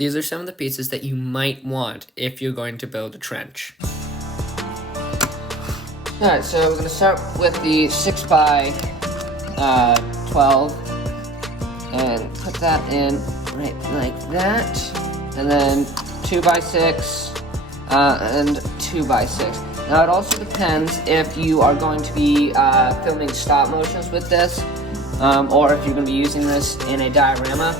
These are some of the pieces that you might want if you're going to build a trench. Alright, so we're going to start with the 6x12 and put that in right like that, and then 2x6 and 2x6. Now it also depends if you are going to be filming stop motions with this, or if you're going to be using this in a diorama.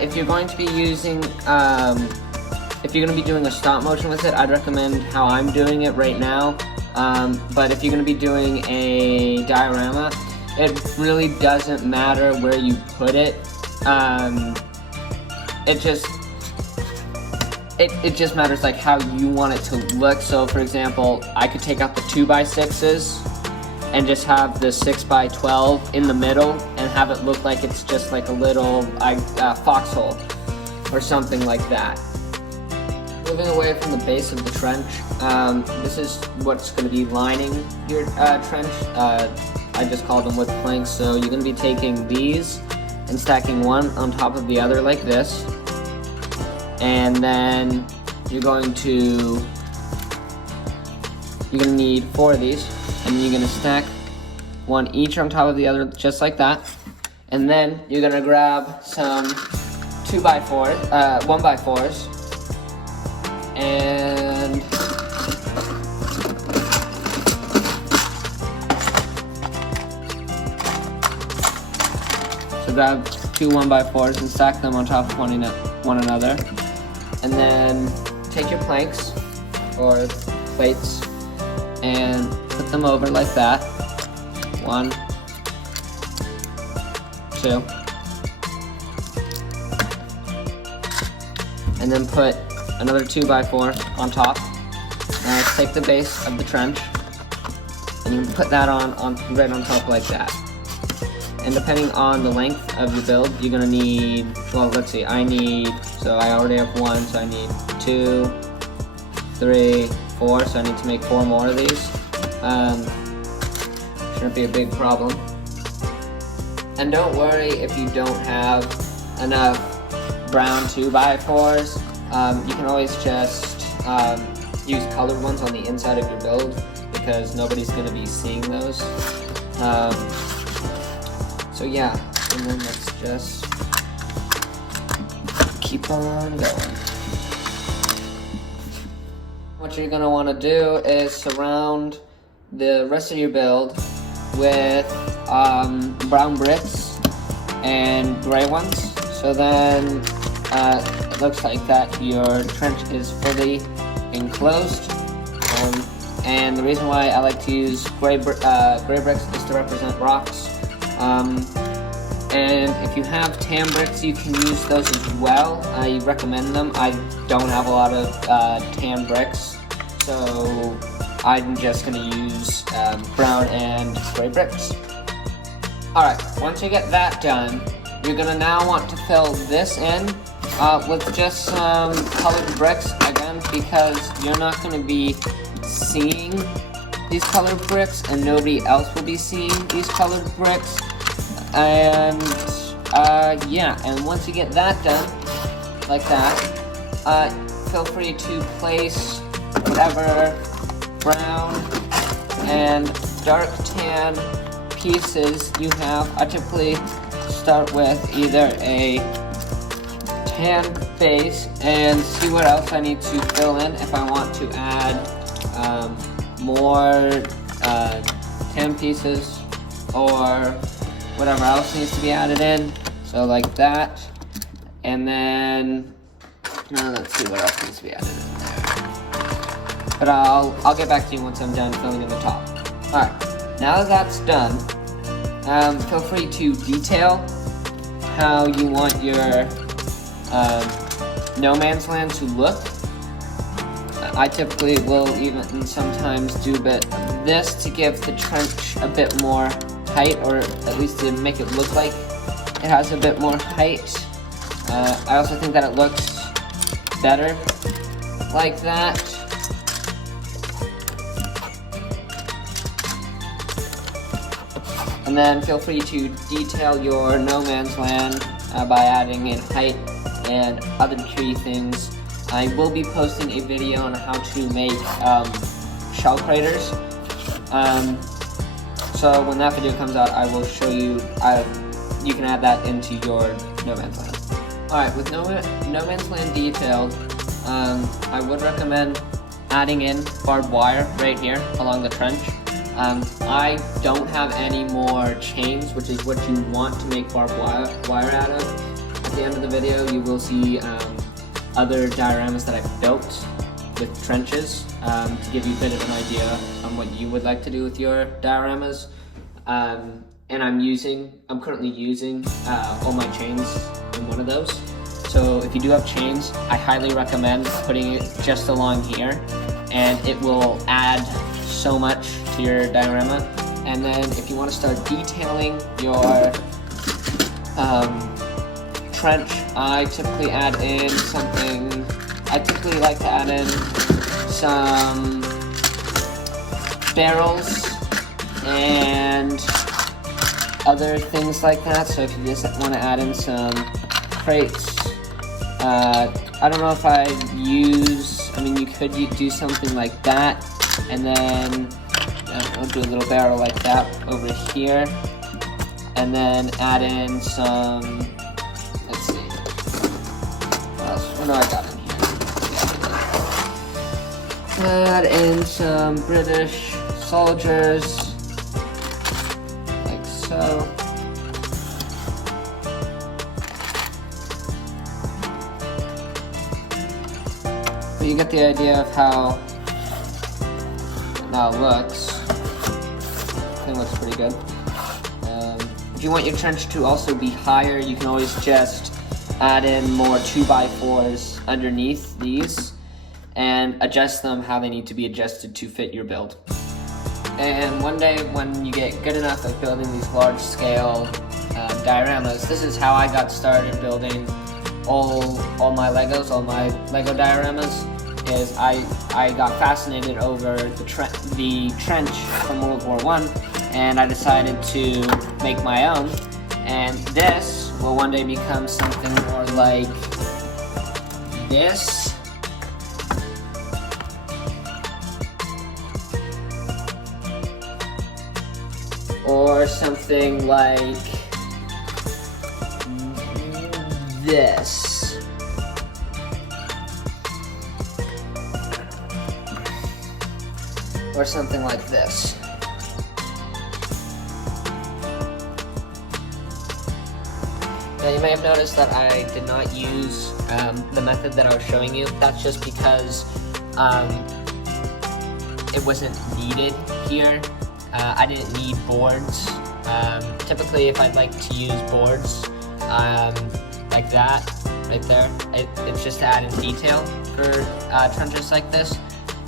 If you're going to be using, if you're going to be doing a stop motion with it, I'd recommend how I'm doing it right now. But if you're going to be doing a diorama, it really doesn't matter where you put it. It just matters like how you want it to look. So for example, I could take out the 2x6s and just have the 6x12 in the middle and have it look like it's just like a little foxhole or something like that. Moving away from the base of the trench, this is what's going to be lining your trench. I just call them wood planks. So you're going to be taking these and stacking one on top of the other like this, and then you're going to need 4 of these, and you're going to stack one each on top of the other just like that, and then you're going to grab some 1x4s and so grab 2 1x4s and stack them on top of one another, and then take your planks or plates and put them over like that. 1, 2, and then put another 2x4 on top. Now let's take the base of the trench and you can put that on right on top like that. And depending on the length of your build, you're gonna need, well, let's see, I already have 1, so I need 2, 3, 4, so I need to make 4 more of these. Shouldn't be a big problem. And don't worry if you don't have enough brown 2x4s. You can always just use colored ones on the inside of your build because nobody's going to be seeing those. So yeah, and then let's just keep on going. What you're going to want to do is surround the rest of your build with brown bricks and gray ones. So then it looks like that your trench is fully enclosed. And the reason why I like to use gray bricks is to represent rocks. And if you have tan bricks, you can use those as well. I recommend them. I don't have a lot of tan bricks, so I'm just going to use brown and gray bricks. Alright, once you get that done, you're going to now want to fill this in with just some colored bricks, again, because you're not going to be seeing these colored bricks and nobody else will be seeing these colored bricks. And yeah, and once you get that done, like that, feel free to place whatever brown and dark tan pieces you have. I typically start with either a tan base and see what else I need to fill in if I want to add more tan pieces or whatever else needs to be added in. So like that, and then let's see what else needs to be added in there. But I'll get back to you once I'm done filling in the top. Alright, now that that's done, feel free to detail how you want your no man's land to look. I typically will even sometimes do a bit of this to give the trench a bit more height, or at least to make it look like it has a bit more height. I also think that it looks better like that. And then feel free to detail your no man's land by adding in height and other key things. I will be posting a video on how to make shell craters. So when that video comes out, I will show you, you can add that into your No Man's Land. Alright, with No Man's Land detailed, I would recommend adding in barbed wire right here along the trench. I don't have any more chains, which is what you want to make barbed wire out of. At the end of the video, you will see other dioramas that I've built with trenches to give you a bit of an idea on what you would like to do with your dioramas. And I'm currently using all my chains in one of those. So if you do have chains, I highly recommend putting it just along here, and it will add so much to your diorama. And then if you want to start detailing your trench, I typically like to add in some barrels and other things like that. So if you just want to add in some crates, I don't know if you could do something like that, and then I'll do a little barrel like that over here, and then add in some, let's see, what else? What do I got in here? Add in some British soldiers, like so. But you get the idea of how it now looks. I think it looks pretty good. If you want your trench to also be higher, you can always just add in more 2x4s underneath these and adjust them how they need to be adjusted to fit your build. And one day when you get good enough at building these large scale dioramas, this is how I got started building all my Legos, all my Lego dioramas, is I got fascinated over the trench from World War I, and I decided to make my own, and this will one day become something more like this. Or something like this. Or something like this. Now you may have noticed that I did not use the method that I was showing you. That's just because it wasn't needed here. I didn't need boards. Typically, if I'd like to use boards like that, right there, it's just to add in detail for trenches like this.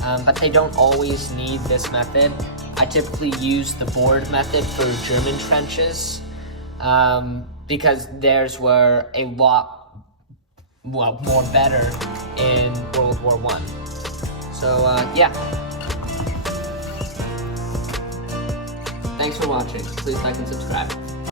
But they don't always need this method. I typically use the board method for German trenches because theirs were a lot more better in World War I. So yeah. Thanks for watching. Please like and subscribe.